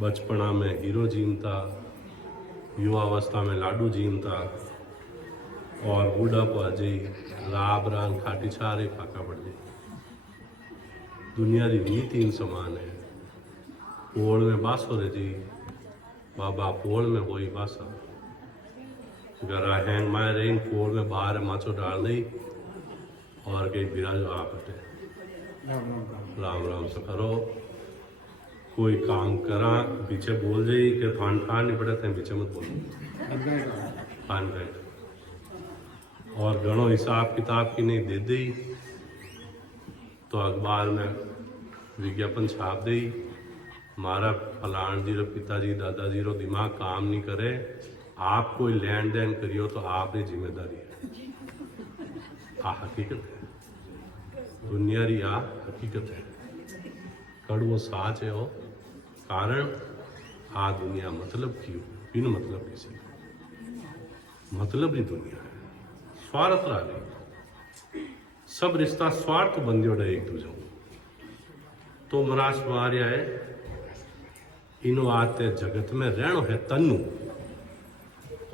बचपना में हीरो जीमता, युवावस्था में लाडू जीमता और बूढ़ापा जी राब रान खाटी छारे फाका पड़ जाए। दुनिया की रीति इन समान है। पोड़ में बासो रे जी बाबा पोड़ में होई बासा गरा हैंग माए रेन पोड़ में बाहर माचो डाल दी और कई बिराजो आप राम राम से करो। कोई काम करा पीछे बोल जाई कि फान फान नहीं पड़े थे पीछे मत बोलो फान गए और घणो हिसाब किताब की नहीं दे दी तो अखबार में विज्ञापन छाप दी मारा फलान जी रो पिताजी दादाजी रो दिमाग काम नहीं करे, आप कोई लेन देन करियो तो आपकी जिम्मेदारी है। आ हकीकत है, दुनिया री आ हकीकत है। कड़वो साच है हो कारण आ दुनिया मतलब क्यों बिन मतलब किसी मतलब ही दुनिया है। स्वार्थ रही सब रिश्ता स्वार्थ बंदियों एक दूजो तो मरास मारिया है इनो आते जगत में रहनो है तन्नु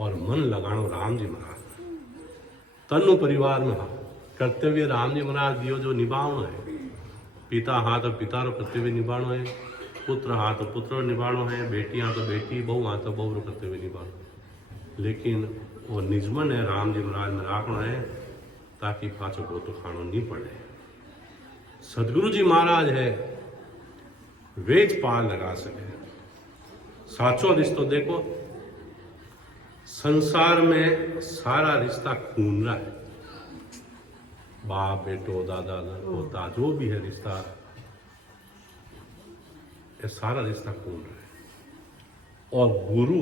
और मन लगानो राम जी महाराज तन्नु परिवार में हाँ कर्तव्य राम जी महाराज दियो जो निभावनो है। पिता हाँ तो पिता रो कर्तव्य निभावनो है, पुत्र हाँ तो पुत्र रो निभावनो है, बेटी हाँ तो बेटी बहु हाँ तो बहु रो कर्तव्य निभावनो है। लेकिन वो निजमन है राम जी महाराज में राखना है ताकि पाछो गोतो खानो नहीं पड़े। सदगुरु जी महाराज है वेज पार लगा सके। साचो रिश्तो देखो संसार में सारा रिश्ता खून रहा है, बाप बेटो दादा पोता जो भी है रिश्ता ये सारा रिश्ता खून रहा है। और गुरु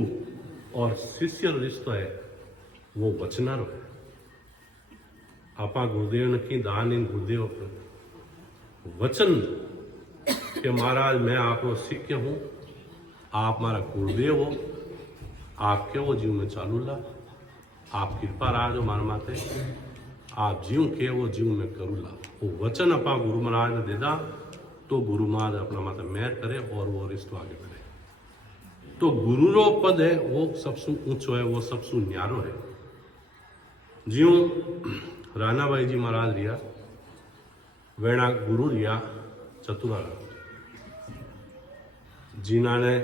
और शिष्य रिश्ता है वो वचनारो है। आपा गुरुदेव ने की दान इन गुरुदेव वचन कि महाराज मैं आपको शिष्य हूं, आप हमारा गुरुदेव हो, आपके वो जीव में चालू ला, आप कृपा राज हो मार माते, आप जीव के वो जीव में करू ला। वो वचन अपा गुरु महाराज ने दे दा तो गुरु महाराज अपना माता मेहर करे और वो रिश्तो आगे बढ़े। तो गुरु रो पद है वो सबसे ऊंचो है, वो सबसे न्यारो है। ज्यों राणा भाई जी महाराज रिया वेणा गुरु रिया चतुराराम जिन्हा ने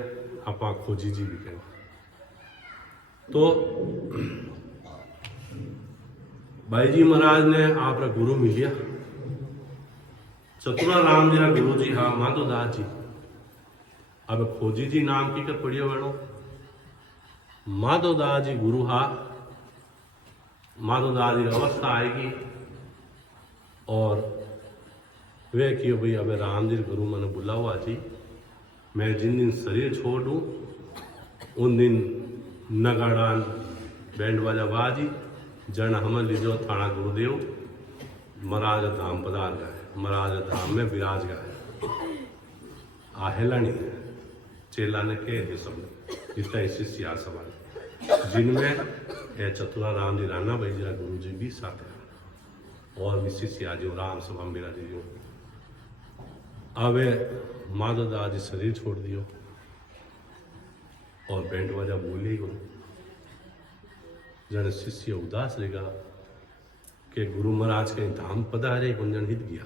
आपा खोजी जी भी कहा। तो भाई जी महाराज ने आप गुरु मिलिया चतुराराम जी गुरु जी हाँ माधोदास जी। अब खोजी जी नाम की कर पढ़ियो वेणो माधोदास जी गुरु हा माधोदास जी अवस्था आएगी और वे कियो भाई अब राम जी गुरु मैंने बुलाओ जी मैं जिन दिन शरीर छोड़ दूँ उन दिन नगाड़ान बैंड बाजा बाजी जन हम लीजो थाना गुरुदेव महाराज धाम पधार गए, महाराज धाम में विराज गए। आहेलानी चेला ने कह सब इसका शिष्य आ सवाल जिनमें यह चतुराराम जी राणा भाई जी गुरु जी भी साथ है और भी शिष्य आज राम सभा मेरा जी जो अब माधवदास जी शरीर छोड़ दियो और बैंड बाजा बोले ही जन शिष्य उदास रहेगा कि गुरु महाराज कहीं धाम पधारे कुंजन हित गया।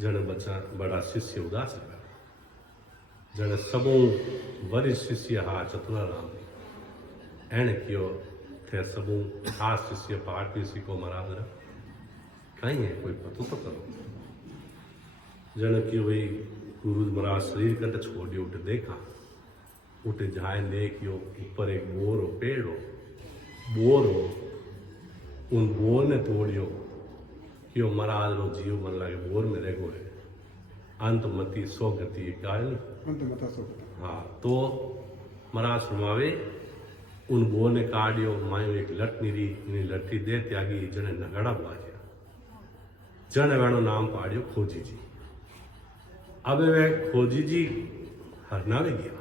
जन बच्चा बड़ा शिष्य उदास रहेगा जन सबों वरिष्ठ शिष्य हा चतुराराम एने कियो थे सबों खास शिष्य पाठ भी सीखो महाराज कहीं है कोई पतो तो करो। जन की वही गुरु महाराज शरीर कट छोड़ियो उठ देखा उठे जाए देखियो ऊपर एक बोर हो पेड़ हो बोर हो उन बोर ने तोड़ियो कि महाराज रो जीव मन लगे बोर में रह गो है अंतमति सो गति काल हाँ। तो महाराज सुमावे उन बोर ने काटियो मायो एक लट निरी लट्ठी दे त्यागी जने नगाड़ा बाजिया जन वेणो नाम पाड़ियो खोजी जी। अब वे खोजी जी हरनावे गया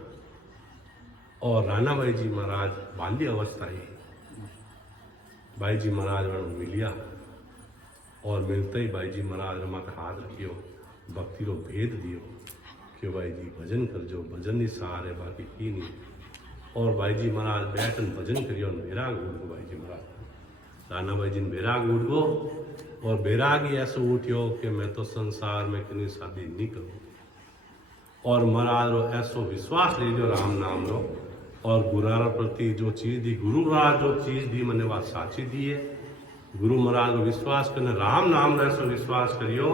और राणा भाई जी महाराज बाल्य अवस्था ही भाई जी महाराज वेणो मिलिया और मिलते ही भाई जी महाराज रमा का हाथ रखियो भक्ति रो भेद दियो कि भाई जी भजन करजो, भजन ही सार है, बाकी की नहीं। और भाई जी महाराज बैठन भजन करियो, बेराग उठ भाई जी महाराज राणा भाई जी ने बेराग उठ गो, और बेराग ही ऐसा उठ्यो कि मैं तो संसार में कहीं शादी नहीं करूँ। और महाराज रो ऐसो विश्वास ले जो राम नाम रो, और गुरारा प्रति जो चीज दी, गुरु महाराज जो चीज दी मैंने बात साची दी है। गुरु महाराज रो विश्वास करने, राम नाम रो ऐसो विश्वास करियो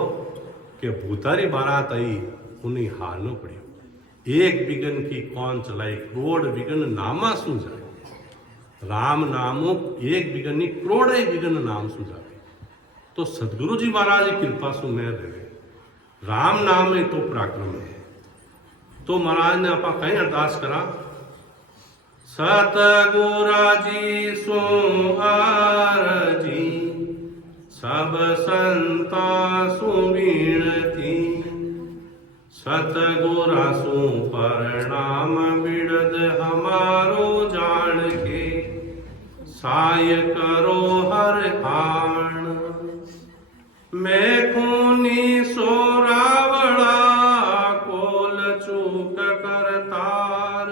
कि भूतारी बारात आई उन्हें हार न पड़ियो। एक बिगन की कौन चलाई, करोड़ बिगन नामा सु जाए। राम नामो एक बिगन नहीं, करोड़ बिगन नाम सु जाए। तो सदगुरु जी महाराज की कृपा सु मैं रहे, राम नाम में तो पराक्रम है। तो महाराज ने आपा कहीं अरदास करा, सतगुरा जी सो आरजी, सब संता सुविणती, सतगुरा सु प्रणाम बिड़द हमारो जान के, साय करो हर आण। मैं खूनी सोरावड़ा कोल चूक करतार,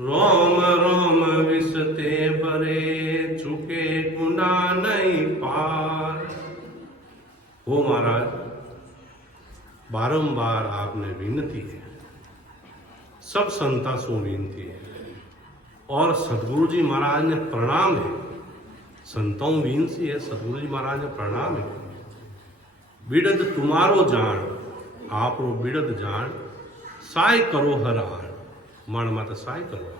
रोम रोम विसते बरे चुके गुना नहीं पार। हो महाराज बारंबार आपने विनती है, सब संता सो विनती है, और सदगुरु जी महाराज ने प्रणाम है। संतों विनती है, सदगुरु जी महाराज ने प्रणाम है। बिड़द तुम्हारो जान, आप रो बिड़द जान, साय करो हर आन, मण मत साय करो।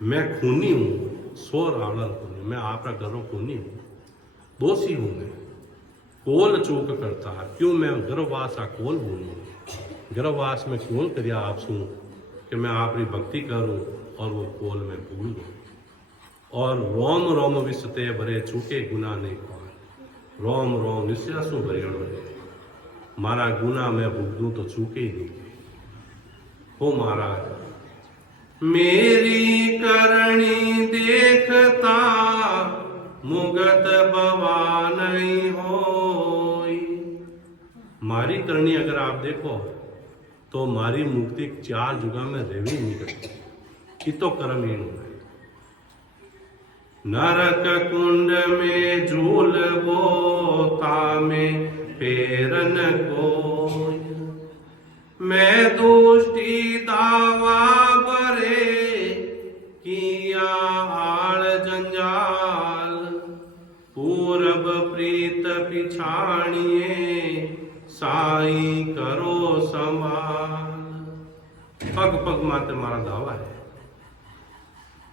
मैं खूनी हूं, सो रावण खूनी, मैं आपका घरों खूनी हूं, दोषी हूं मैं, कोल चूक करता है। क्यों मैं गर्भवास आ कोल भूलूं, गर्भवास में कोल करिया आप सू कि मैं आपकी भक्ति करूं, और वो कोल में भूल दूं। और रोम रोम विसते भरे चूके गुना नहीं पार, रोम रोम विश्वासु भरे मारा गुना मैं भुगतूं तो चूके ही नहीं। हो महाराज मेरी करणी देखता, मुगत बवा नहीं होई। मारी करनी अगर आप देखो तो मारी मुक्ति 4 जुगा में रेवी नहीं करती, इतो कर्म ही है। नरक कुंड में झूल बोता में पेरन को, मैं दुष्टि दावा बरे किया आड़ जंजाल, पूरब प्रीत पिछाड़िए साई करो संभाल। पग पग माते मारा दावा है,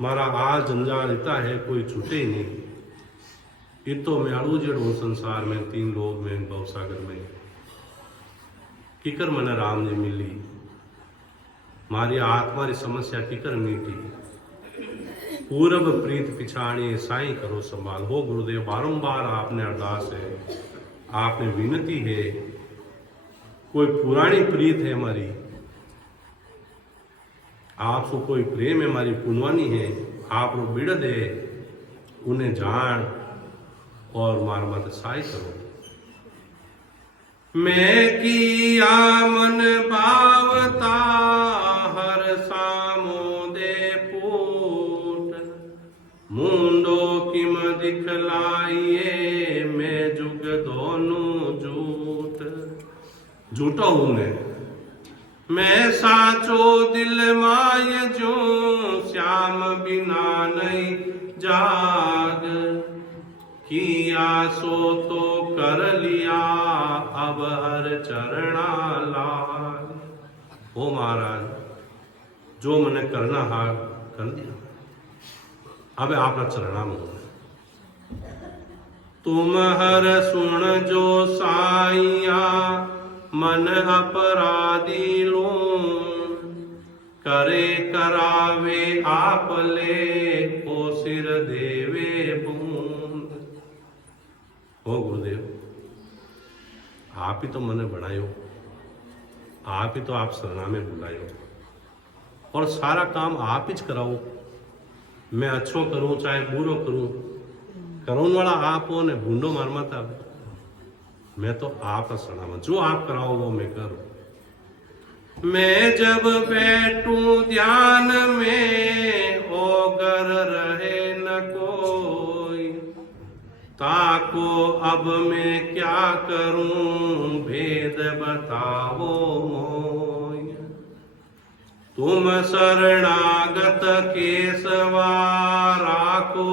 मारा आज जंजाल इतना है कोई छूटे ही नहीं। ये तो मैं अड़ू जड़ू संसार में, 3 लोग में, भवसागर में, किकर मन राम ने मिली, मारी आत्मा री समस्या किकर मीठी। पूरब प्रीत पिछाड़ी साई करो संभाल। हो गुरुदेव बारंबार आपने अरदास है, आपने विनती है, कोई पुरानी प्रीत है हमारी, आपको कोई प्रेम है हमारी पुनवानी है, आप रो बिड़द है, उन्हें जान और मार मत साई करो। मैं किया मन पावता हर सामोदे पूट, मुंडो किम दिखलाइए मैं जुग दोनों झूठ। झूठा हूं मैं साचो दिल माय जो, श्याम बिना नहीं जाग, किया सो तो कर लिया अब हर चरणा लाग। ओ महाराज जो मैंने करना हा कर दिया, अब आपका चरणा में तुम हर सुन जो साइया, मन अपराधी लूं, करे करावे आप ले को सिर देवे बूंद। हो गुरुदेव आप ही तो मने बनायो, आप ही तो आप शरणा में बुलायो, और सारा काम आप ही कराओ। मैं अच्छो करूं चाहे बुरो करूं, करोन वाला आप हो ने बूंदो मार मत। मैं तो आप शरणा में, जो आप कराओ वो मैं करूं। मैं जब बैठूं ध्यान में ओगर रहे न कोई, ताको अब मैं क्या करूं भेद बताओ मोय। तुम शरणागत केशवा राखो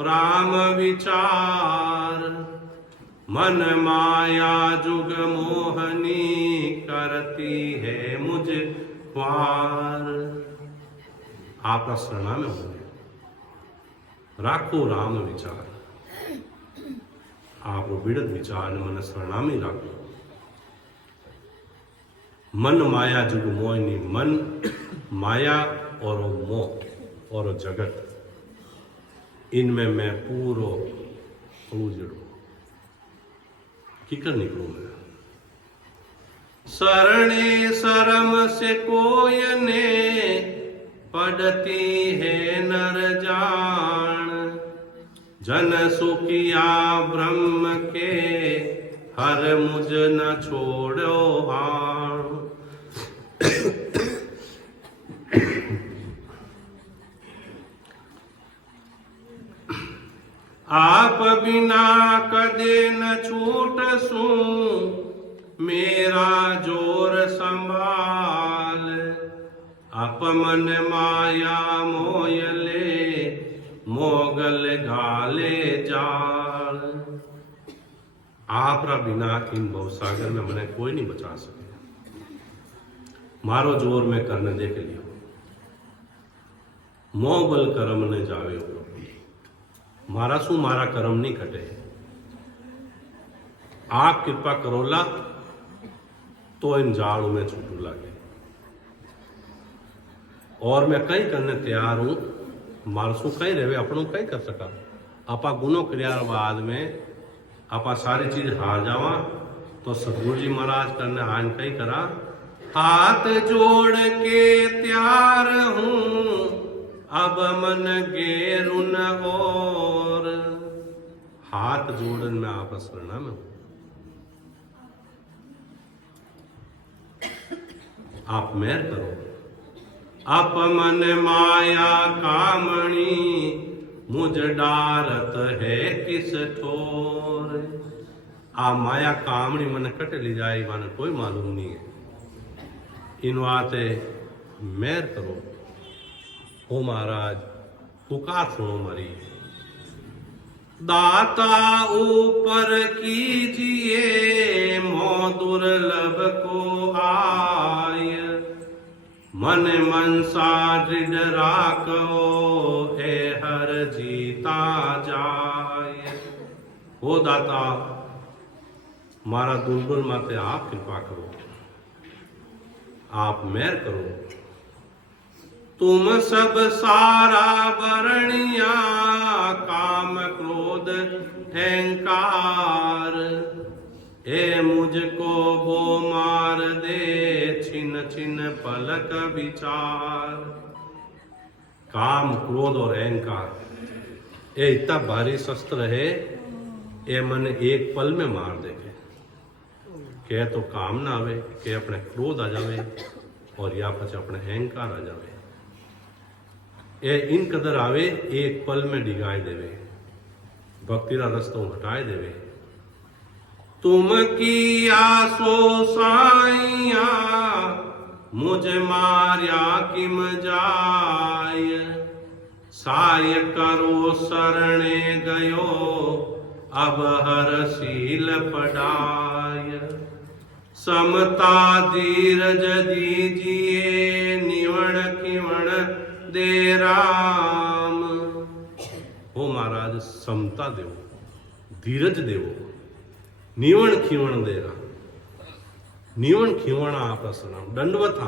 राम विचार, मन माया जुग मोहनी करती है मुझे ख्वार। आपका शरणाम हो राखो राम विचार, आप विड़त विचार ने मन शरणामी राखो। मन माया जुग मोहनी, मन माया और मोह और जगत, इनमें मैं पूरो उजड़ू किकर निकलू मैं। शरणे शरम से कोय ने पड़ती है नर जान, जन सुखिया ब्रह्म के हर मुझ न छोड़ो आण। आप बिना कदे न छूट सूं मेरा जोर संभाल, आप मन माया मोयले मोगल गाले जाल। आप बिना इन भवसागर में मने कोई नहीं बचा सके। मारो जोर में करने दे के लियो, मोबल करम ने जावे हो। मारा शू मारा कर्म नहीं कटे। आप कृपा करोला तो इन जाड़ में छूटू लागे। और मैं कई करने तैयार हूं, मारसू कई रहे अपनों कई कर सका। आपा गुनो क्रिया बाद में आपा सारी चीज हार जावा तो सतगुरु जी महाराज करने आन कई करा, हाथ जोड़ के तैयार हूं अब मन गेरुन और। हाथ जोड़न में आप शरणा में आप मेहर करो। आप मन माया कामणी मुझ डारत है किस ठोर। आ माया कामणी मन कट ली जाए माने कोई मालूम नहीं है। इन वाते मेहर करो हो महाराज, पुकार सुनो मरी। दाता ऊपर कीजिए मो दुर्लभ को आय, मन मनसा दृढ़ राखो है हर जीता जाय। ओ दाता मारा दुर्बल माते आप कृपा करो, आप मेहर करो। तुम सब सारा बरणिया काम क्रोध अहंकार, ए मुझको वो मार दे छिन छिन पलक विचार। काम क्रोध और अहंकार ये इतना भारी शस्त्र है, ये मन एक पल में मार देगे। कह तो काम ना आवे, के अपने क्रोध आ जावे और या पछ अपने अहंकार आ जावे। ये इन कदर आवे एक पल में डिगाए देवे, भक्ति रा रस्तो हटाए देवे। तुम की आसो साइया मुझ मार्या किम जाय, साय करो शरणे गयो अब हर सील पढ़ाय। समता धीरज दीजिए निवण किवण दे राम। हो महाराज समता देवो, धीरज देवो, निवण खीवण दे राम। निवण खीवण आप सनाम दंडवत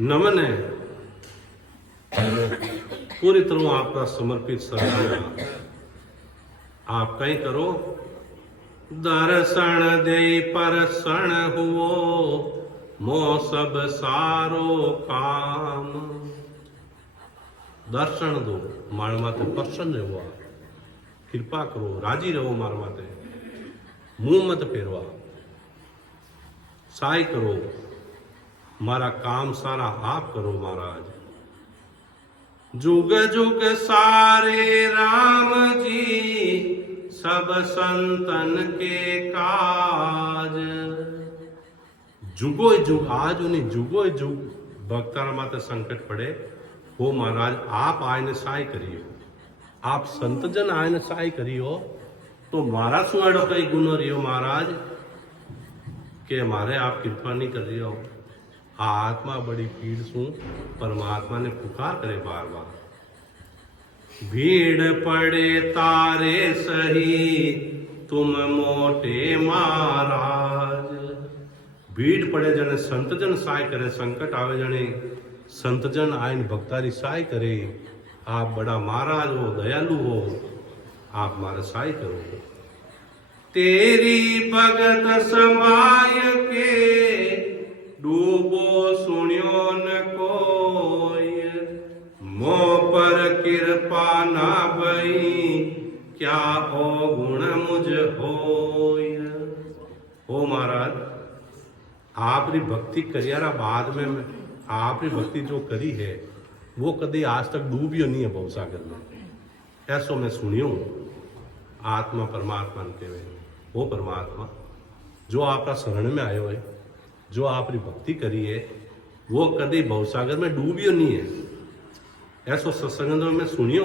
नमन है पूरी तरह आपका समर्पित शरण। आप कहीं करो दर्शन दे परसण हुओ मो सब सारो काम। दर्शन दो मार माते प्रसन्न रहो, कृपा करो, राजी रहो मार माते, मुंह मत फेरवा। सहाय करो, मारा काम सारा आप करो महाराज। जुग जुग सारे राम जी, सब संतन के काज। जुगो जुग, आज उन्हें जुगो जुग भक्तार माते संकट पड़े हो महाराज, आप आयने सहाय करियो, आप संत जन आयने सहाय करियो। तो मारा सुनाड़ो कई गुनो रियो महाराज के मारे आप कृपा नहीं कर रही हो। आत्मा बड़ी पीड़ सु परमात्मा ने पुकार करे बार बार। भीड़ पड़े तारे सही, तुम मोटे महाराज। भीड़ पड़े जने संत जन सहाय करे, संकट आवे जने संत जन आयन भक्तारी सहाय करे। आप बड़ा महाराज हो, दयालु हो, आप मारे सहाय करो। तेरी भगत समाय के, डूबो सुनियो न कोई। मोह पर कृपा ना भई, क्या ओ गुण मुझ होय। हो महाराज, आपरी भक्ति करियारा बाद में आपरी भक्ति जो करी है वो कभी आज तक डूबियो नहीं है भवसागर में। ऐसो मैं सुनियो आत्मा परमात्मा के वे। वो परमात्मा जो आपका शरण में आयो है, जो आपकी भक्ति करी है, वो कभी भवसागर में डूबियो नहीं है। ऐसो सत्संग में सुनियो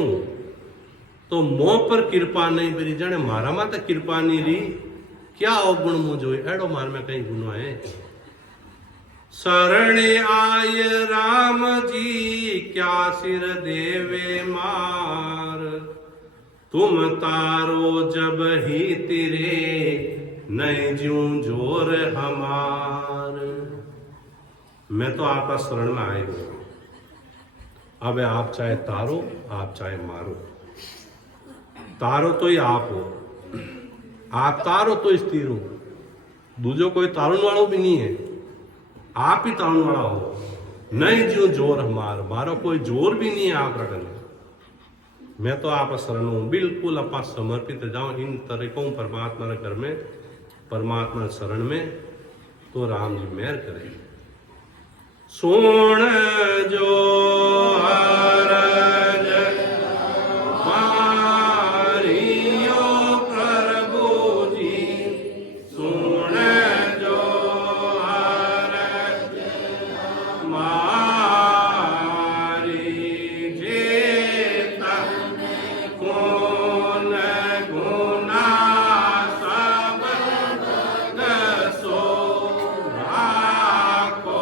तो मोह पर कृपा नहीं बरी, जाने मारा माते कृपा नहीं रही, क्या अवगुण मुझो एड़ो मार में कहीं गुनो है। शरण आय राम जी, क्या सिर देवे मार। तुम तारो जब ही तिरे, नहीं ज्यूं जोर हमार। मैं तो आपका शरण में आए हूं, अब आप चाहे तारो, आप चाहे मारो। तारो तो ही आप हो, आप तारो तो स्थिर हो, दूजो कोई तारुण वालों भी नहीं है, आप ही तारुण वाला हो। नहीं ज्यूं जोर हमार, मारो कोई जोर भी नहीं है आप रखने। मैं तो आप शरण हूं, बिल्कुल अपना समर्पित जाऊं इन तरीकों परमात्मा के घर में, परमात्मा शरण में, तो राम जी मेहर करें। सुन जो हरज मारियो प्रभु जी, सुन जो हरज मारी। जेता गुण गुना सब दसो, राखो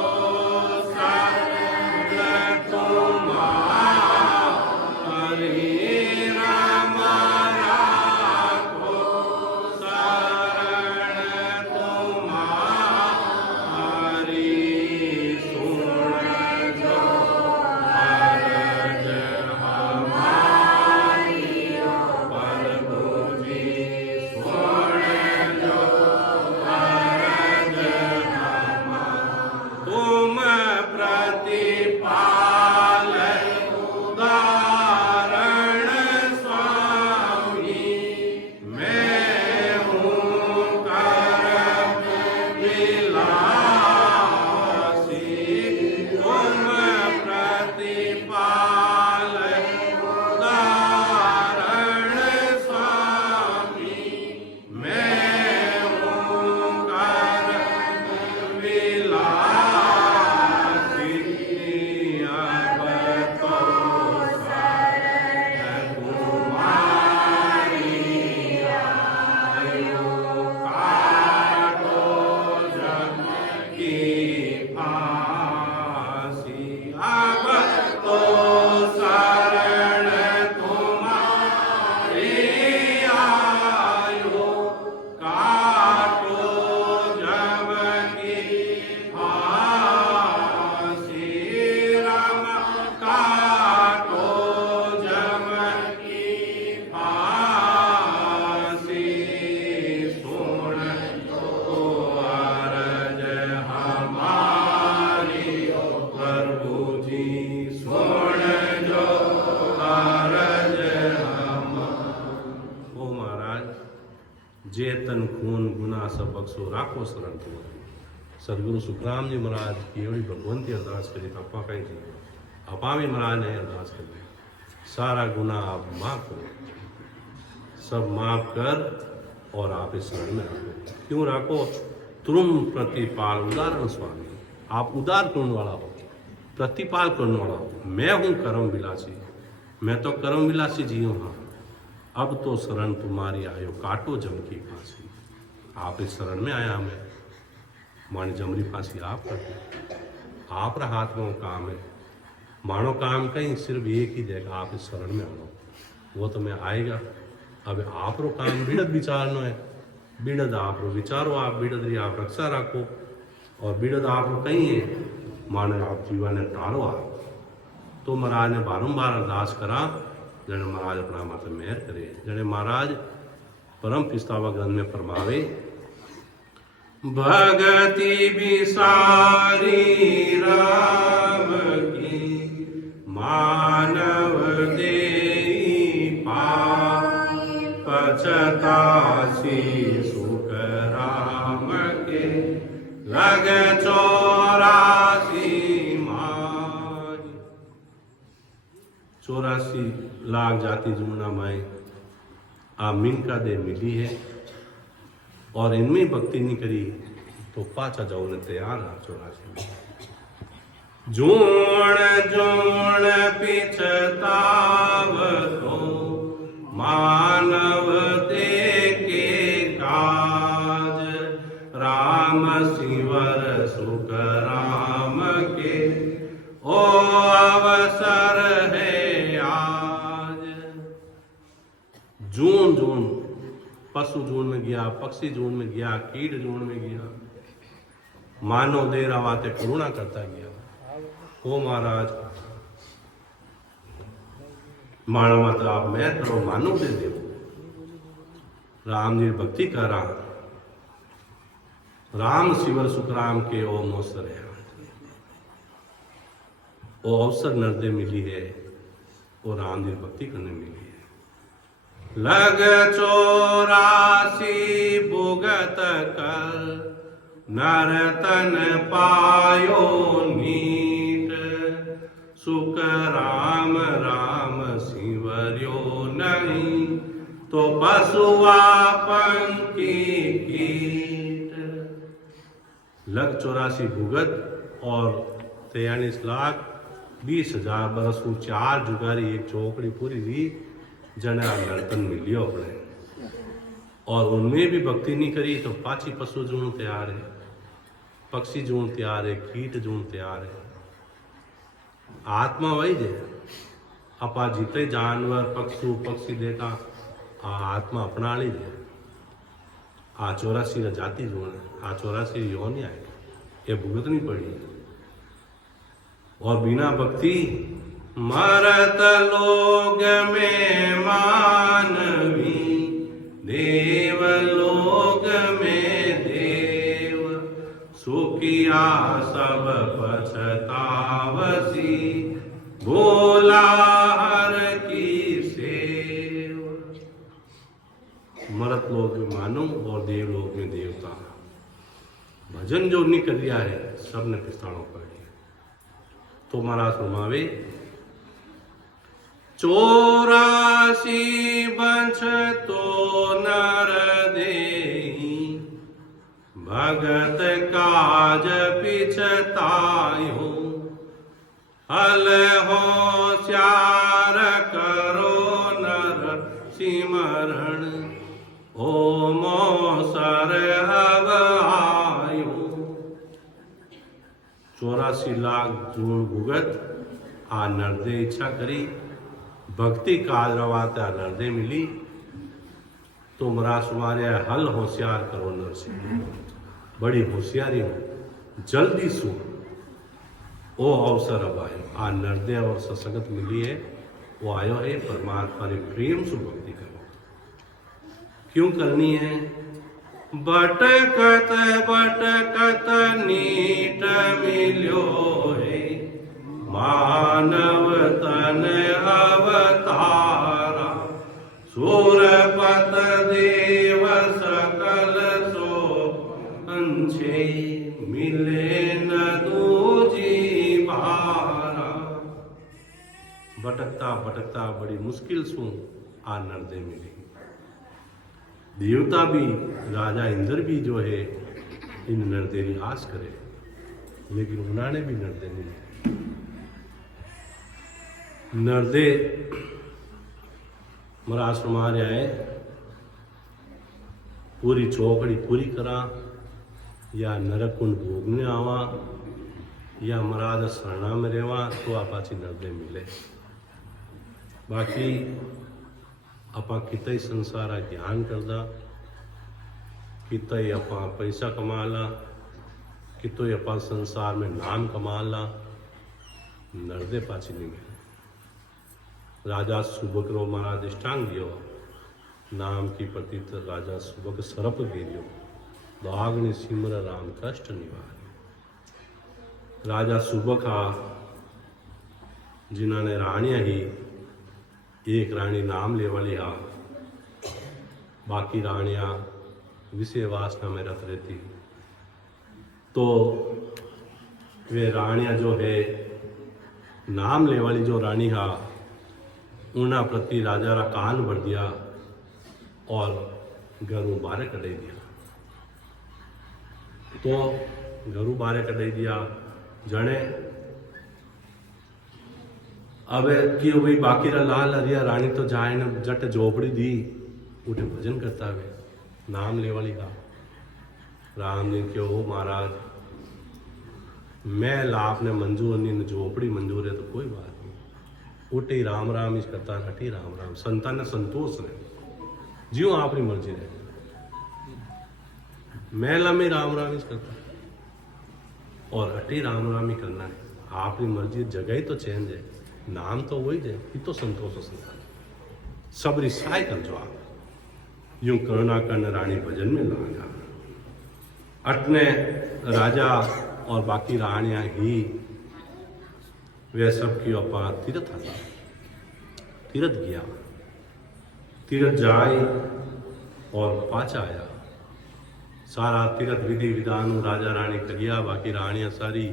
जे तन खून गुना सब बख्शो, राखो शरण तुम्हारी। सदगुरु सुखराम जी महाराज की एवढी भगवंती अरदास करी तो अपा कहीं जी अपा भी महाराज ने अरदास करी सारा गुना आप माफ करो, सब माफ कर और आप इस शरण में रखो। क्यों रखो? तुम प्रतिपाल उदाहरण स्वामी, आप उदार करने वाला हो, प्रतिपाल करने वाला हो। मैं हूँ कर्म विलासी, मैं तो कर्म विलासी जी हूँ। हाँ, अब तो शरण तुम्हारी आयो काटो जम की फांसी। आप इस शरण में आया मैं मानी जमरी फांसी आप करते, आप रहा हाथ में काम है। मानो काम कहीं सिर्फ एक ही देगा, आप इस शरण में आओ, वो तो मैं आएगा। अब आप रो काम बिड़द विचारनो है, बिड़द आप रो विचारो, आप बिड़द री आप रक्षा रखो, और बिड़द आप रो कहीं है माने आप जीवन ने टारो आप। तो महाराज ने बारंबार अरदास करा, जने महाराज अपना माता मेहर करे। जने महाराज परम पिस्तावा ग्रंथ में फरमावे, भगति विसारी राम की मानव देई पाए, पछतासी सुख राम के लग 84 माई। 84 लाख जाति जुमना माई आमीन का दे मिली है, और इनमें भक्ति नहीं करी तो पाचा जाओ ने तैयार है 84। जोण जोण पिछताव तो मानव देखे काज, राम सिवर सुख राम के ओ अवसर है आज। जून जून पशु जून में गया, पक्षी जून में गया, कीट जून में गया, मानव देर आवाते करुणा करता गया। ओ महाराज माना माता आप मैं करो मानव दे दे। राम जी भक्ति करा, राम शिवर सुख राम के ओ मौसर है, ओ अवसर नर्दे मिली है, वो राम जी भक्ति करने मिली है। लग 84 भुगत कर नरतन पायो नीट, सुख राम राम सिवर्यो नहीं तो पशुआ पंखी कीट। लग 84 भुगत और 43,20,000 बरस 4 जुगारी एक चौकड़ी पूरी री जने आ नर्तन मिलियो अपने, और उनमें भी भक्ति नहीं करी तो पाची पशु जून तैयार है, पक्षी जून तैयार है, कीट जून तैयार है। आत्मा वही है, अपा जीते जानवर पक्षु पक्षी देखा आत्मा अपना ली है। आ 84 जाति जून है, आ 84 योनि आए, ये भुगतनी पड़ी। और बिना भक्ति मरत लोग में मानवी, देव लोग में देव, सुखिया सब पछतावसी, भोला हर की सेव। मरत लोग में मानव और देव लोग में देवता। भजन जो नहीं कर दिया है सबने पिस्ताड़ों कर दिया। तो महाराज फरमावे 84 बंश तो नर देई, भगत काज पिछतायो, हल होशियार करो नर सिमरण, ओ मौसर अब आयो। 84 लाख जून भुगत आ नरदे इच्छा करी, भक्ति काज रवाता नरदे मिली, तो मरा सुमारे हल होशियार करो नरसिंह, बड़ी होशियारी हो, जल्दी सुन ओ अवसर अब आयो। आ नरदे और ससंगत मिली है, वो आयो है परमात्मा ने प्रेम से भक्ति करो। क्यों करनी है? बटकत बटकत नीट मिल्यो है, मानव तन अवतारा, सुरपत देव सकल सो छे मिले न दूजी बारा। भटकता भटकता बड़ी मुश्किल सु आ नरदे मिली। देवता भी राजा इंद्र भी जो है इन नरदे की आस करे, लेकिन उन्होंने भी नरदे नहीं मिले। नरदे महाराज फरमा रहा है पूरी चौकड़ी पूरी करा या नरक कुंड भोगने आवा या महाराज शरणा में रेवा तो आप पाची नरदे मिले। बाकी अपा कितना संसार ज्ञान करदा, कितना अपा पैसा कमाला, कितो अपा संसार में नाम कमाला, नरदे पाची नहीं मिले। राजा सुबक रो मारा दृष्टांग दियो, नाम की प्रतीत राजा सुबक सरप गिरियो, दाग्नि सिमर राम कष्ट निवार। राजा सुबक हा जिन्होंने रानिया ही एक रानी नाम ले वाली हा, बाकी रानियां विषय वासना में रत रहती। तो वे रानियां जो है नाम ले वाली जो रानी हा उन्हें प्रति राजा रा कान भर दिया और घरों बारे कढ़ाई दिया। तो घरों बारे कढ़ाई दिया जने अब कि भाई बाकी रा लाल हरिया रानी तो जाए न जट झोपड़ी दी उठे भजन करता है नाम ले वाली का। राम ने क्यों हो महाराज मैं लाभ ने मंजूर नहीं, झोपड़ी मंजूर है तो कोई बात नहीं, उठे ही राम राम इस करता हटी राम राम, संतान ने संतोष रहे जियो आपकी मर्जी रहे, मैं लम्बे राम राम इस करता और हटी राम राम ही करना है। आपकी मर्जी जगह ही तो चेंज है, नाम तो वही है, ये तो संतोष संतान सब रिसाई कर जो आप यूं करुणा कर्ण रानी भजन में लागा। अटने राजा और बाकी रानियां ही वे सब की अपा तीर्थ था, तीर्थ गया, तीर्थ जाए और पाचा आया। सारा तीर्थ विधि विधान राजा रानी करिया, बाकी रानियां सारी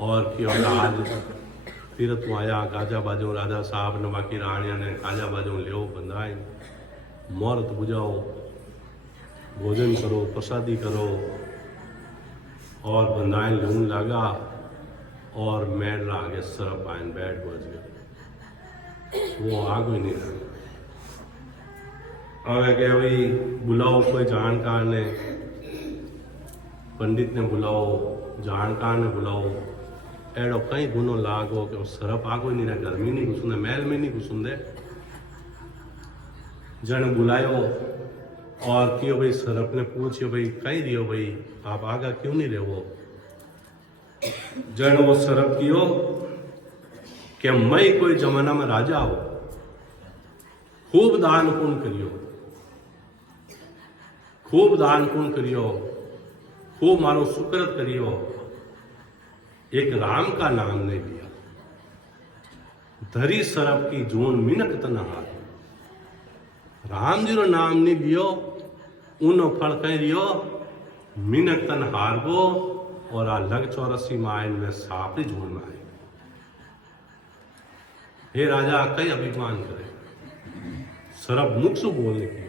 और क्यों आज तीर्थ में आया गाजा बाजो राजा साहब ने, बाकी रानिया ने गाजा बाजो लियो बंधाए मुहूर्त बुझाओ, भोजन करो, प्रसादी करो और बंधाए लून लगा और मैल आगे सरप आयन बैठ बज गए, वो आग भी नहीं लगा। अब क्या भाई बुलाओ कोई जानकार ने, पंडित ने बुलाओ, जानकार ने बुलाओ, एड़ो कई गुनो लागो कि सरप आगो नहीं रहा, गर्मी नहीं घुसूंदे, महल में नहीं घुसूंदे। जन बुलायो और क्यों भाई सरप ने पूछियो भाई कहीं रियो भाई आप आगा क्यों नहीं रहो। जन वो सरप कियो कि मैं कोई जमाना में राजा हो, खूब दान पुण्य करियो, खूब दान पुण्य करियो, खूब मारो सुकृत करियो, एक राम का नाम नहीं लिया, धरी सरप की जून मिनक तना हाथ, राम जी रो नाम नहीं लियो उनो फल कह रियो मिनक तन हार गो और आ लग 84 मायन में सापड़ी झूल में आए। हे राजा कई अभिमान करे, सरप मुख से बोलने की।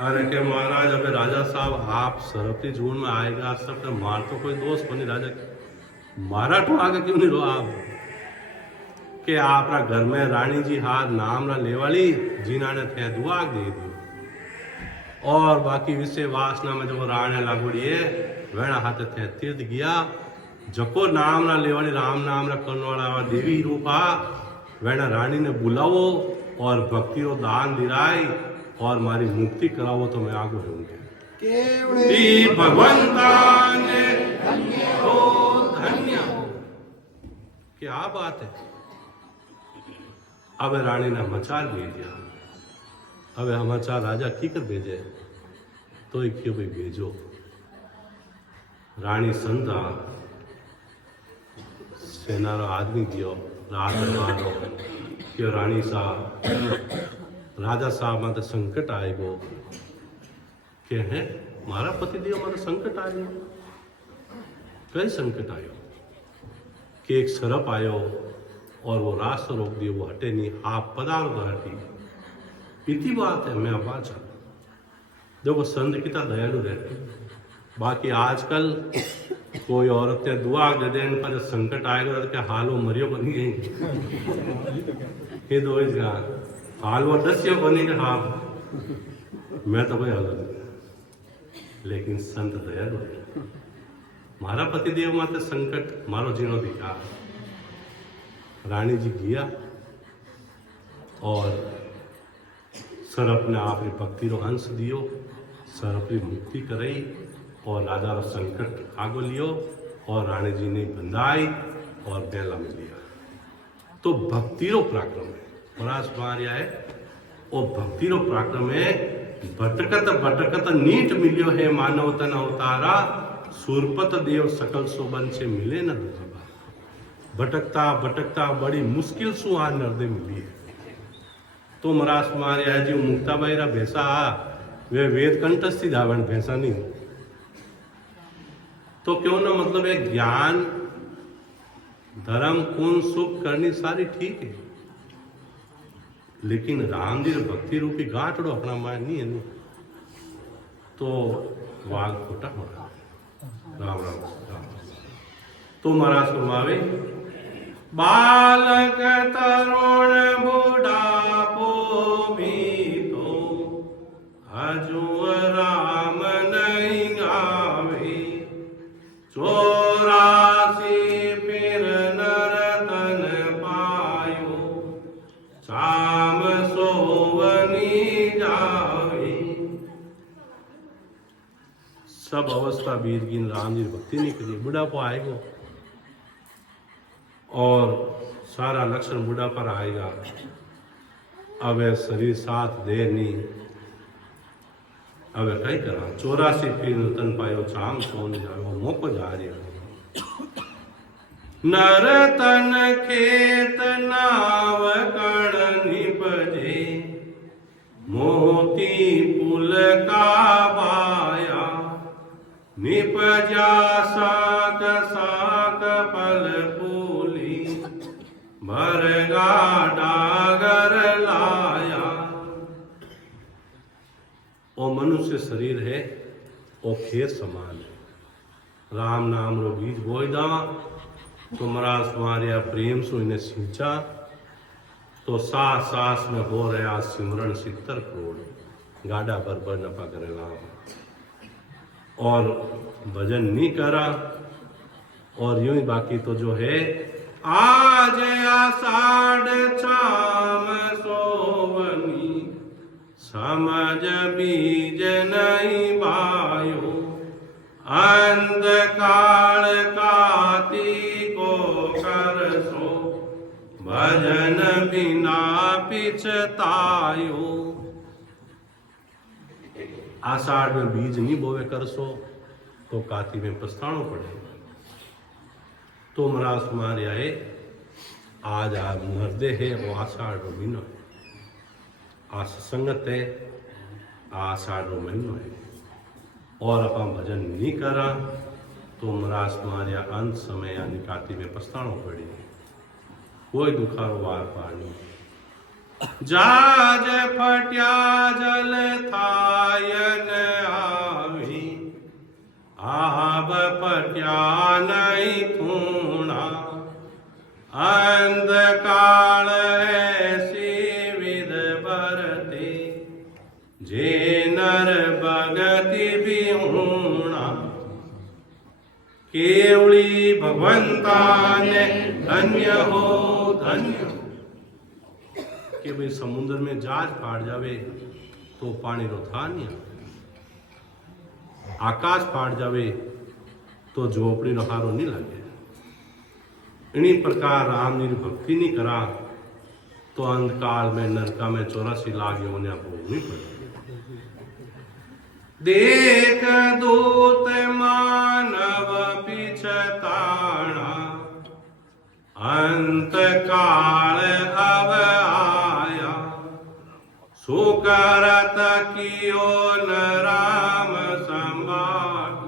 अरे के महाराज अबे राजा साहब आप सरपती झूल में आएगा सब तो मार तो कोई दोस्त बनी राजा मारा तो आगे क्यों नहीं रो आप के आपरा घर में रानी जी हाथ नाम ना लेवाली जीना ने थे दुआ दे दी और बाकी विषय वासना में जो राणे लागोड़ी है वेणा हाथ थे तीर्थ गया जको नाम ना लेवाली राम नाम ना करने वाला देवी रूपा वेणा रानी ने बुलावो और भक्ति और दान दिराई और मारी मुक्ति करावो तो मैं आगू रहूंगी। भगवंता ने धन्य हो धन्य हो, क्या बात है। अब रानी ने समाचार भेज दिया, अब समाचार राजा की कर भेजे तो एक क्यों भाई भेजो। रानी संधा सेना रो आदमी दियो रात मारो क्यों रानी साहब राजा साहब मत संकट आएगो के हैं मारा पतिदेव मारे संकट आयो। कई संकट आयो कि एक सरप आयो और वो रास्ता रोक दियो, वो हटे नहीं, आप पदार्थ हटी। इतनी बात है, मैं आवाज देखो संत कितना दयालु रहते। बाकी आजकल कोई औरत दुआ दे देने पर संकट आएगा तो क्या हाल वो मरियो बनी गई ये दो हाल वो दस्यो बनी गए। हाँ मैं तो कोई हालत नहीं, लेकिन संत दयालु है। मारा पतिदेव माते संकट मारो जीनो दिखा। रानी जी गया और सरप ने आपरी भक्ति रो अंश दियो, सरप की मुक्ति कराई और राजा रो संकट आगो लियो और रानी जी ने बंधाई और बेला में लिया। तो भक्ति रो पराक्रम है महाराज मारिया है। और भक्ति रो पराक्रम है। भटकत भटकत नीट मिलियो है मानव तन अवतारा, सुरपत देव सकल सोबन से मिले न दूजा। भटकता भटकता बड़ी मुश्किल सु आ नर्दे मिली है। तो महाराज मारिया जी मुक्ता बहिरा भैंसा वे वेद कंठस्थ थी धावण भैंसा नहीं। तो क्यों ना मतलब है ज्ञान धर्म पुण्य सुख करनी सारी ठीक है, लेकिन राम जी भक्ति रूपी गांठड़ो अपना मान नहीं है। तो वाग खोटा हो रहा है। राम राम राम। तो महाराज फरमावे बालक तरुण बुढ़ापो भी तो हजू राम नहीं गावे, 84 फिर नर तन पायो, शाम सोवनी जावे। सब अवस्था बीत गई, राम जी भक्ति नहीं करी, बुढ़ापा आएगा और सारा लक्षण बुढ़ा पर आएगा। अब शरीर साथ दे नहीं, अब कई करा 84 फिर तन पायो, शाम सोन जाओ, मोको जा रही नर तन खेत नाव कण निपजे, मोती पुल का बाया, निपजा साक साक पल पूली, भरगा डागर लाया। ओ मनुष्य शरीर है, ओ खेत समान है। राम नाम रो बीज बोई दा तो महाराज मारिया प्रेम सो इन्हें सींचा तो सास सास में हो रहा सिमरण 70 करोड़। गाड़ा पर नफा करे राम और भजन नहीं करा। और यूं ही बाकी तो जो है आज आषाढ़ छाम सोवनी, समझ बीज नहीं बायो, अंधकार काती को कर सो, भजन बिना पिछतायो। आषाढ़ में बीज नहीं बोवे कर सो तो काती में पछताणो पड़े। तो महाराज कुमार आए आज मुहर्दे है वो आषाढ़ रो महीनो है, आज संगत है, आषाढ़ रो महीनो है और अपन भजन नहीं करा तो महाराज कुमार अंत समय यानी काती में पछताणो पड़ी। कोई दुखारो वार पार नहीं। जाज फट्या जल थायन आवी, आब पट्या नहीं थूणा, अंधकार ऐसी विध बरते, जे नर भगति भी हूणा। केवली भगवंता ने धन्य हो धन्य कि भाई समुद्र में जहाज फाड़ जावे तो पानी रो था नहीं, आकाश फाड़ जावे तो झोपड़ी रो हारो नहीं लगे। इन्हीं प्रकार राम जी भक्ति नहीं करा तो अंधकाल में नरका में 84 लाख योनियां भोगनी पड़ी। देख दूत मानव पिछताणा, अंत काल अब आया, सुकरत कियो न राम सम लाग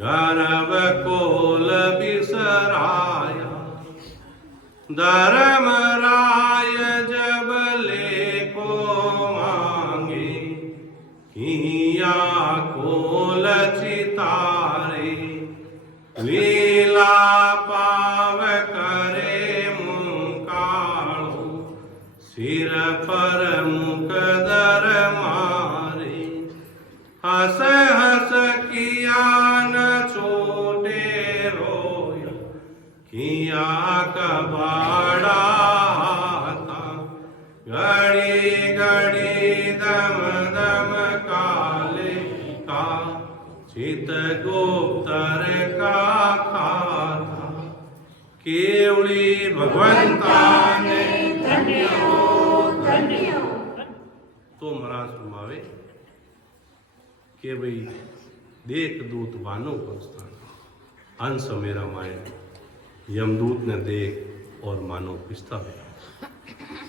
गर्भ कोल बिसराया धर्म राय जब लेको मांगे किया कोल चितारे लीला पाव करे मुकाळो सिर पर मुकदर मारे हस हस किया न छोटे रोया किया कबाड़ा था घड़ी घड़ी दम दम काले का चित गुप्तर का खाता केवली भगवंता ने धन्य हो। तो महाराज फरमावे के भाई देख दूत वानो पहुंचता अंश मेरा माए यमदूत ने देख और मानो पिस्ता गया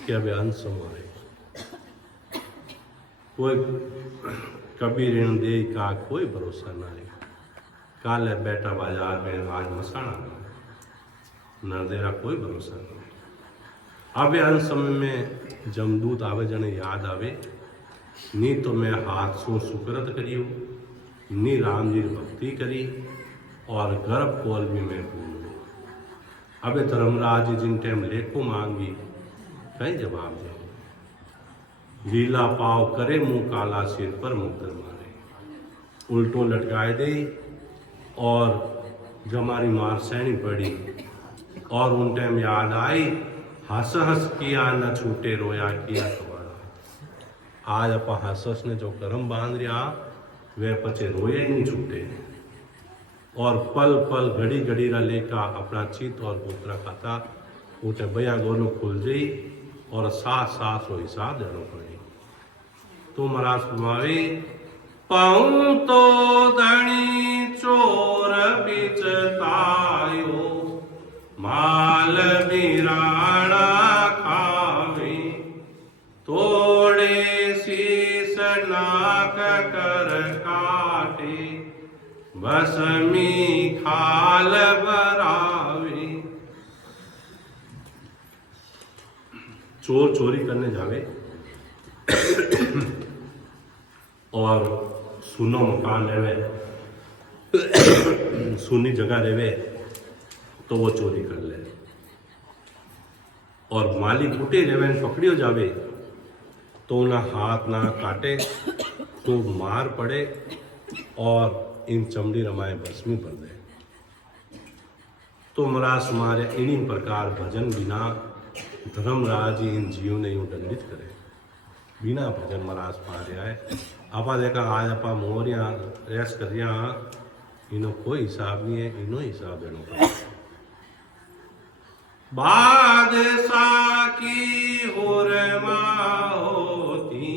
कि अब अंश मारे कोई कभी ऋण दे का कोई भरोसा ना है काल है बैठा बाजार में आज मसाना नरदेरा कोई भरोसा नहीं अब अंत समय में जमदूत आवे जने याद आवे नी तो मैं हाथ सो सुकृत करियो नी राम जी भक्ति करी और गर्भ कोल भी मैं भूल अबे धर्मराज जी जिन टाइम लेखो मांगी कहीं जवाब दे लीला पाव करे मुंह काला सिर पर मुक्तर मारे उल्टो लटकाए दे और जमारी मार सहनी पड़ी और उन टाइम याद आई हंस हंस किया न छूटे रोया किया कबाड़ा आज अपा हंस हंस ने जो कर्म बांध रिया वे पचे रोए ही नहीं छूटे और पल पल घड़ी घड़ी रा लेका अपना चित और पुत्रा खाता उठे भैया गोनो खुल जाई और सास सास रो हिसाब देनो पड़े तो महाराज फरमावे पाऊं तो धनी चोर बिचतायो माल बिराणा खावे तोड़े शीस नाक कर काटे बसमी खाल बरावे चोर चोरी करने जावे और सुनो मकान लेवे सुनी जगह लेवे तो वो चोरी कर ले और मालिक उठे रेवे पकड़ियो जावे तो ना हाथ ना काटे तो मार पड़े और इन चमड़ी रमाए भस्मी पर दे तो महाराज मारे इन्हीं प्रकार भजन बिना धर्मराज इन जीव ने यूं दंडित करे बिना भजन महाराज पा रहा है आपा देखा आज आपा मोरिया रेस करिया इनो कोई हिसाब नहीं है इनो हिसाब देना पड़े बादशाह की हुरमा होती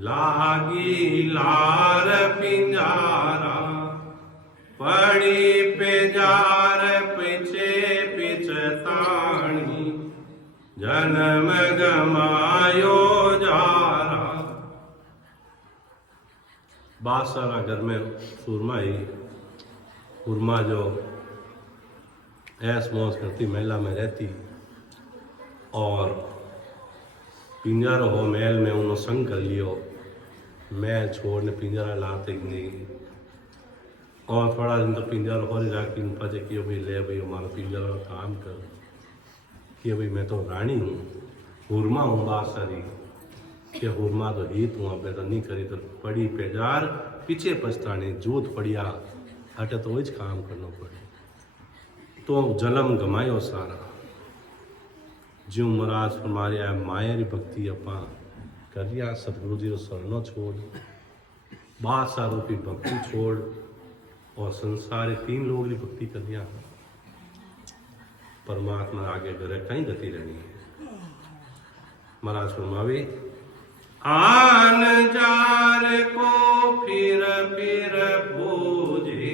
लागी लार पिंजारा पड़ी पेजार पिछे पिछताणी जन्म गमायो जारा बादशाह घर में सुरमा ही हुरमा जो ऐस मौज करती महिला में रहती और पिंजर हो महल में उन्होंने संग कर लियो महल छोड़ने पिंजरा लाते ही नहीं और थोड़ा दिन तो पिंजर हो रही रखी पचे कि भाई ले भाई हमारा पिंजरा काम कर कि भाई मैं तो रानी हूँ हुरमा हूँ बादशाही कि हुरमा तो हित हूँ अब तो नहीं करी तो पड़ी पेजार पीछे पछताने जूत पड़िया हटे तो वही काम करना पड़े तो जलम गमायो सारा ज्यों महाराज फरमाया मायारी भक्ति अपा करिया सतगुरु जी शरणों छोड़ बादशाह रूपी भक्ति छोड़ और संसार तीन लोगों की भक्ति करिया परमात्मा आगे करे कहीं गति रहनी है महाराज फरमावे आन जार को फिर पूजे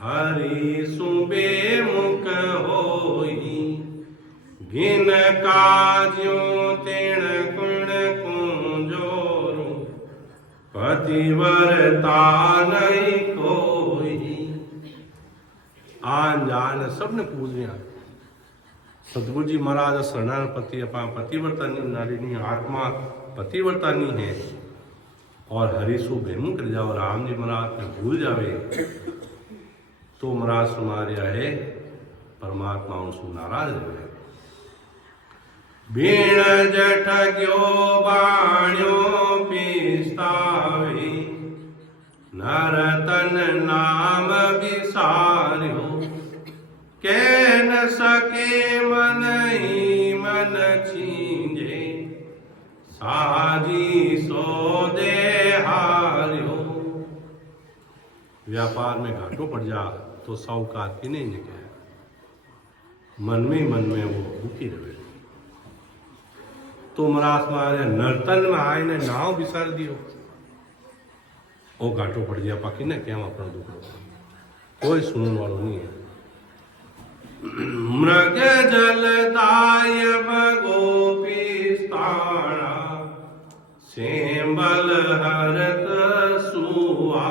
हरि सुबे मुख होई गिन काज्यों तिण गुण कुंजोरो पथ पतिव्रता नहीं कोई। आन जान सबने पूजया। सतगुरु जी महाराज शरणान पति अपा पतिव्रता नारी आत्मा पतिव्रता है और हरिशु बेमुख कर जाओ, राम जी महाराज ने भूल जावे तो महाराज सुमारिया है परमात्मा उनसे नाराज रहे। बीण जठ गयो बाण्यो पिस्तावे, नरतन नाम विसार्यो, कह न सके मन ही मन छींजे, साजी सो दे हार्यो। व्यापार में घाटो पड़ जा तो साहूकार की नहीं निकले, मन में वो भूखी रहे। तो महाराज मारे नर्तन में आए ने नाव विसार दियो, वो घाटो पड़ गया। बाकी ने क्या अपना दुख कोई सुनने वालों नहीं है। मृग जलदाय गोपी स्थाना, सेंबल हरत सुआ,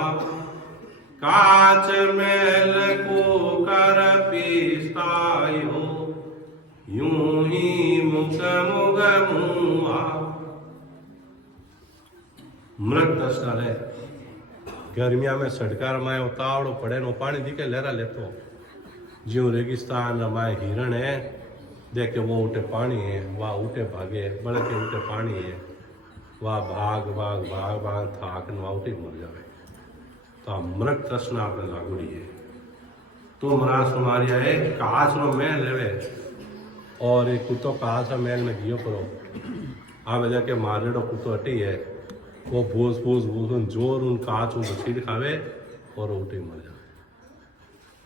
काच मेल को कर पिस्तायो, यूं ही मुख मुग मुआ। मृग दर्शन है गर्मिया में सड़कार माए उतावड़ो पड़े नो पानी दिखे लहरा लेतो, ज्यों रेगिस्तान माए हिरण है देखे वो उठे पानी है, वह उठे भागे बड़े के उठे पानी है, वह भाग भाग भाग भाग थाक न उठे मर जावे। तो मृग तृष्णा आपने लागूड़ी है। तो महाराज सुमारिया है काच नो महल लेवे और एक कुत्तो काच महल में गियो करो, आवे जाके मारेड़ो कुत्तो हटी है, वो भूस भूस भूस जोर उन काच उन छीड़ खावे और उठे मर जावे।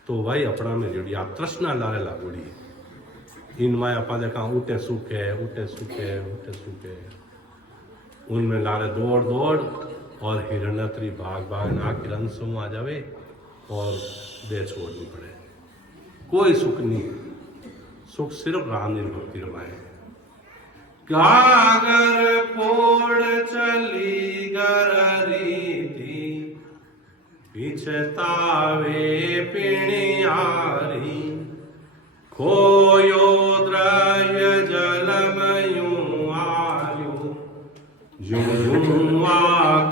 तो भाई अपना में जोड़ी आप तृष्णा लारे लागूड़ी है। इनमें अपा देखा उठे सूखे उठे सूखे उठे सूखे, उनमें लारे दौड़ दौड़ और हिरणत्री भाग भाग नाक रंसों आ जावे और दे छोड़नी पड़े। कोई सुख नहीं, सुख सिर्फ राम जी भक्ति रमाए। गागर पोड़ चली गरीती, पिछतावे पिणियारी, खोयो द्रव्य जलमयूं आर्यो, जुआ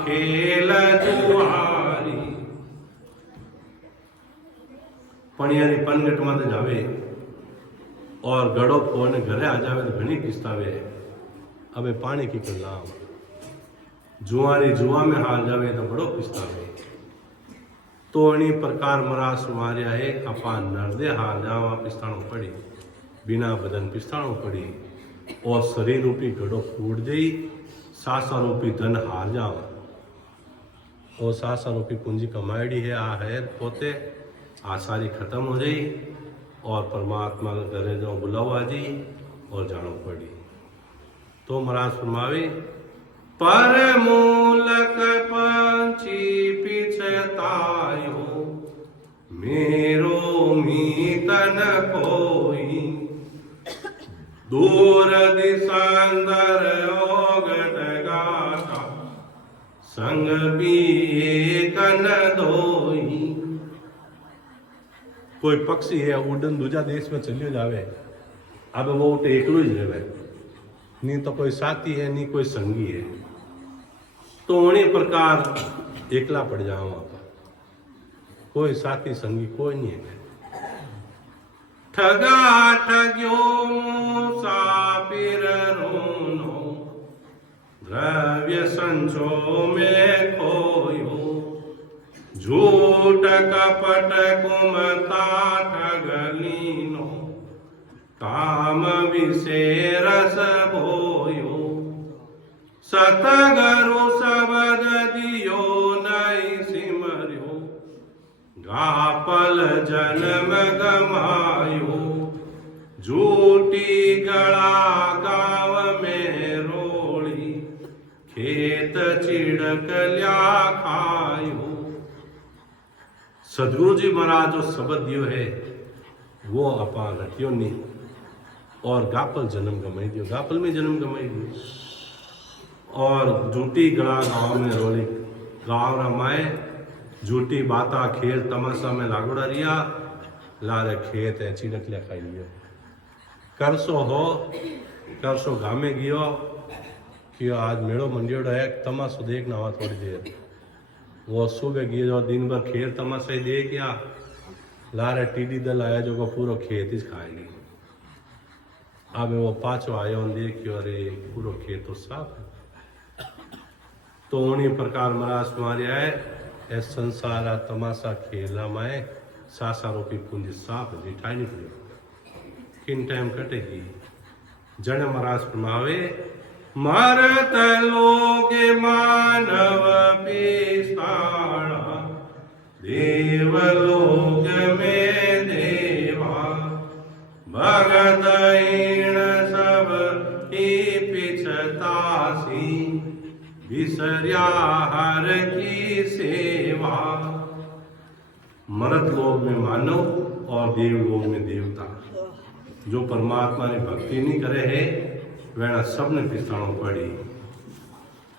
खेल जुआरी। पणियारी पनगट में जावे और गड़ो फोन घरे आ जावे तो घनी किस्तावे, अबे पानी की कलाम जुआरी जुआ में हार जावे तो बड़ो किस्तावे। तो अणी प्रकार महाराज सुमारिया है अपा नर्दे हार जावा पिस्ताणो पड़ी, बिना बदन पिस्ताणो पड़ी और शरीर रूपी घड़ो फूट जाई, सासा रूपी धन हार जाओ और सासा रूपी पूंजी कमाईडी है आ है पोते आ सारी खत्म हो जाई और परमात्मा घरे जो बुलावा जी और जानो पड़ी। तो महाराज फरमावे पर मूलक पंछी पिछतायो, मेरो मीतन कोई, दूर दिसंदर ओगट गाता, संग भी कन धोई। कोई पक्षी है उड़न दूजा देश में चलियो जावे, अब वो उठे एकलो ही रहे, नहीं तो कोई साथी है नहीं कोई संगी है, तो उन्हीं प्रकार एकला पड़ जाओ आप, कोई साथी संगी कोई नहीं है। ठगा ठग्यो मुसाफिर रोनो, द्रव्य संचो में खोयो, झूठ कपट कुमता ठगलीनो, काम विषय रस भोयो, सतगरु सबद दियो नहीं सिमर्यो, गापल जन्म गमायो, झूठी गला गाँव में रोड़ी, खेत चिड़क ल्या खायो। सदगुरु जी महाराज जो शब्द दियो है वो अपा रटियो नहीं और गापल जन्म गमाई दियो, गापल में जन्म गमाई दियो और झूठी गला गाँव में रोली गाँव रमाए झूठी बाता खेल तमाशा में लागोड़ा रिया लारे खेत है चिनकलिया खाई लियो करसो गामे गियो कि आज मेड़ो मंडियोड़ा है तमाशो देखना हुआ थोड़ी देर वो सुबह गियो जो दिन भर खेत तमाशा ही देख गया लारे टीडी दल आया जो को पूरा खेत ही खाएगी अब वो पाछो आयो देखियो अरे पूरा खेत तो साफ है तो उन्हीं प्रकार महाराज मारिया है ए संसारा तमाशा खेला माए सासारों की पूंजी साफ है जिठाई नहीं पड़ी किन टाइम कटेगी जन महाराज फरमावे मरत लोग मानव पिसाड़ा देवलोक में देवा भगत ईण सब ही पिछतासी विसर्या हर की सेवा मरत लोक में मानव और देवलोक में देवता जो परमात्मा ने भक्ति नहीं करे है वह सबने पिछताणो पड़ी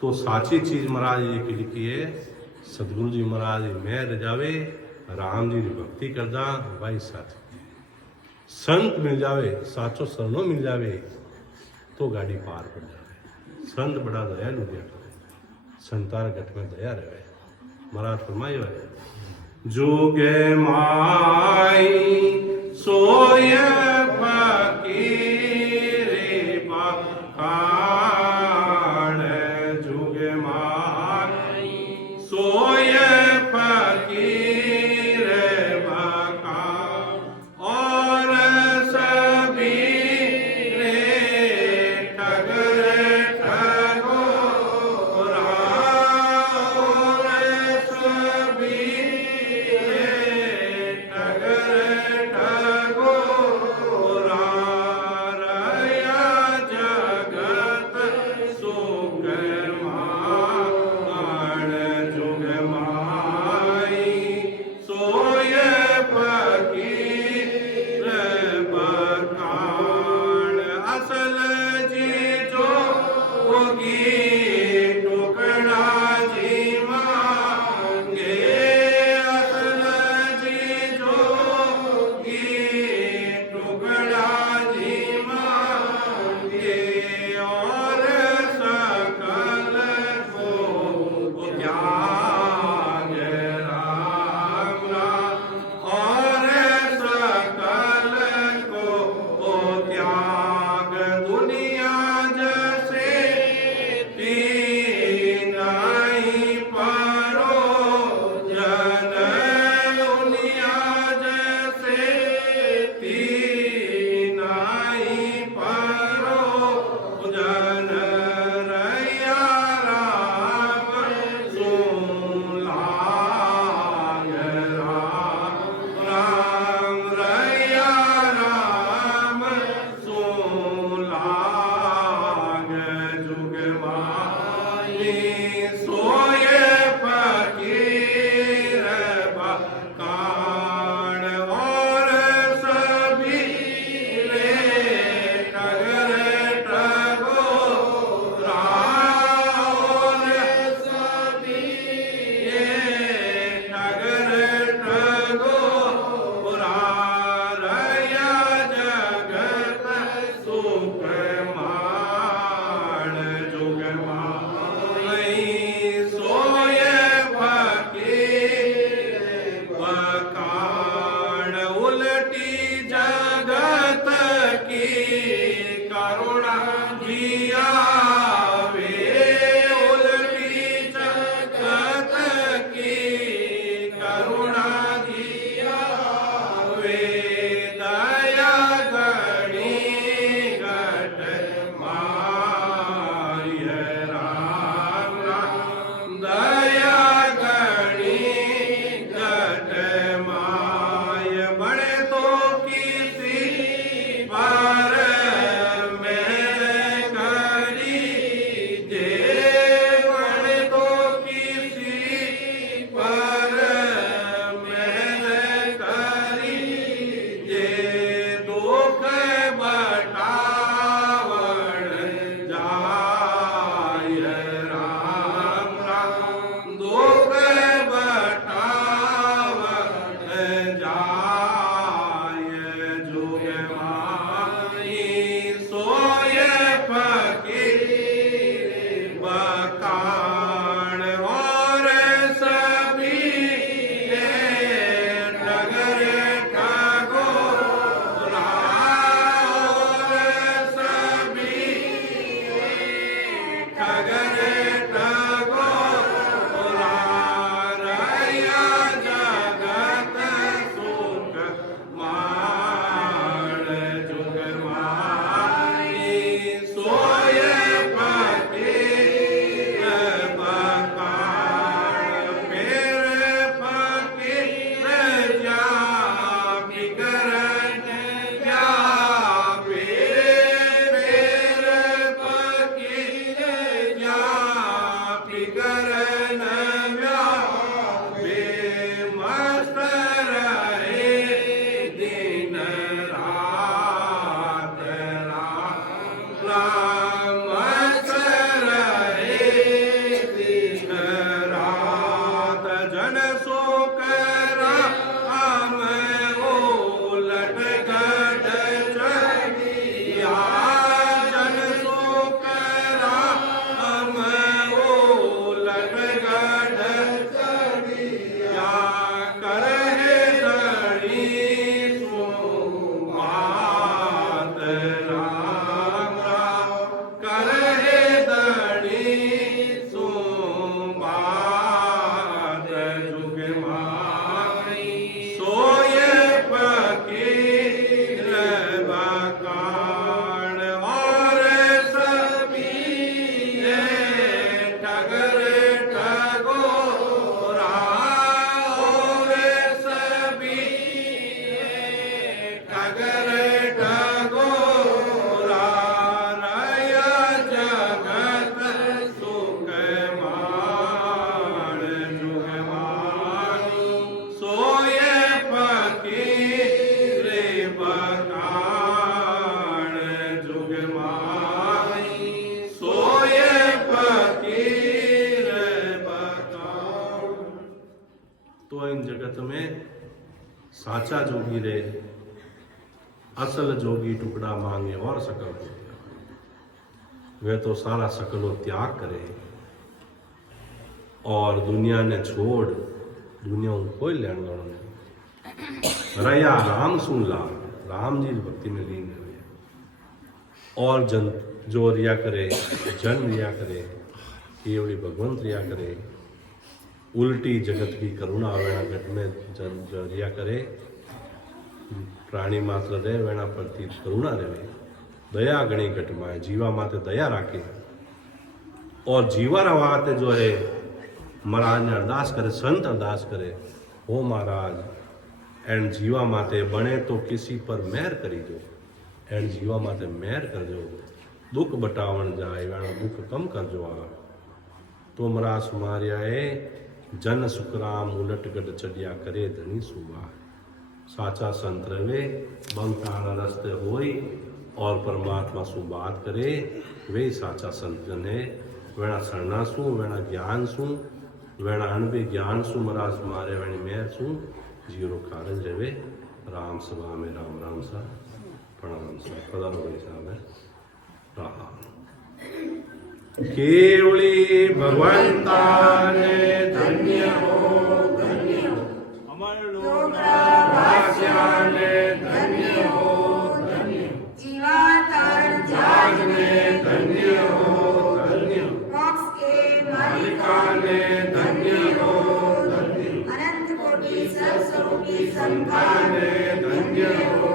तो साची चीज महाराज ये की लिखी है सदगुरु जी महाराज मैं रजावे राम जी की भक्ति करदा भाई साथ संत मिल जावे साचो शरणो मिल जावे तो गाड़ी पार पड़ जावे संत बड़ा दयालु दिया संतार गठ में दया रहे महाराज फरमायो है जोगे माई सोय फकीर बखान जोगे माई सोय फकीर बखान और सभी रे ठगर ठगोरा और सभी रे ठगर ठगोरा जन सो करा आम उलट गट चढ़िया जन सो करा आम उलट गट चढ़िया करहे धनी सो बात राम राम करहे धनी सो बात जुग माई सोये फकीर बकान और सभी ये ठगर ठगोरा और सभी ये ठगर ठगोरा रया जगत सुख मान जुग मानी सोये फकीर बकान जुग मानी सोये फकीर बकान। तो इन जगत में साचा जोगी रे असल जोगी टुकड़ा मांगे और सकल हो गया। वे तो सारा सकलो त्याग करे और दुनिया ने छोड़ दुनिया को कोई लेन देन नहीं रया राम सुनला राम जी भक्ति में लीन रहे और जन जो रिया करे जन रिया करे केवड़ी भगवंत रिया करे उल्टी जगत की करुणा वेणा घट में जन जो रिया करे प्राणी मात्र दे वेणा प्रति करुणा रहे दया गणी घट में जीवा माते दया राखे और जीवा वाते जो है महाराज ने अरदास करे संत अरदास करे हो महाराज एंड जीवा माते बने तो किसी पर मेहर करी दो एंड जीवा माते मेहर कर दो दुख बटावन जाए वेणा दुख कम कर जो आ तो महाराज सुमारिया जन सुखराम उलट गट चढ़िया करे धनी सुबा साचा संत रवे बंताना रस्ते होई और परमात्मा सु बात करे वे साचा संत जन है वेणा सरना सु वेणा ज्ञान सु वेणा अणबे ज्ञान सु महाराज मारे वेणी मेहर सु जीरो कारज रवे राम सभा में राम राम सा प्रणाम सा पदा भाई साहब है रहा केवली भगवंता ने धन्य हो अमर लोक भाष्या ने धन्य हो जीवा तारण जाग ने धन्य हो मोक्ष के मालिका ने धन्य हो अनंत कोटि सर्वस्वरूपी संता ने धन्य हो